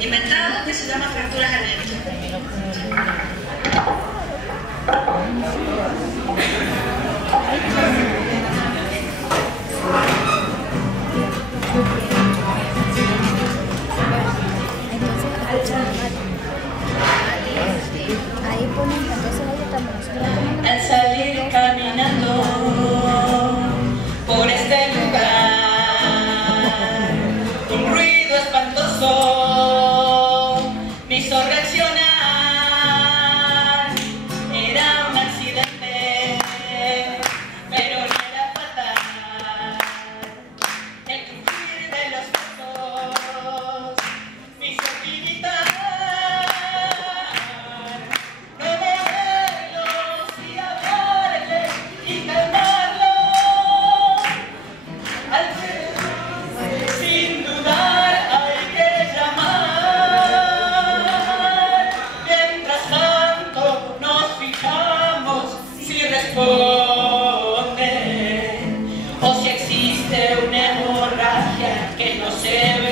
inventado que se llama fracturas anérgicas. Al salir caminando por este lugar, un ruido espantoso me hizo reaccionar. Era un accidente, pero no era fatal. El crujir de los huesos me hizo tiritar. O si existe una hemorragia que no se